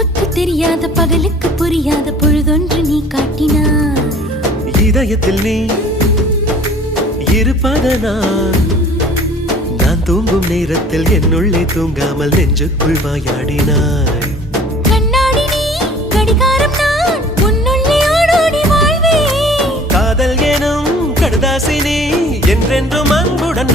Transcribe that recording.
இரவுக்கு தெரியாத பகலுக்கு புரியாத பொழுதொன்று நீ காட்டினாய். இதயத்தில் நீ இருப்பதனால் நான் தூங்கும் நேரத்தில் என்னுள்ளே தூங்காமல் நெஞ்சுக்குள் வாயாடினாய். கண்ணாடி நீ கடிகாரம் நான் உன்னுள்ளே ஓடோடி வாழ்வே. காதல் எனும் கடுதாசி நீ என்றென்றும் அன்புடன்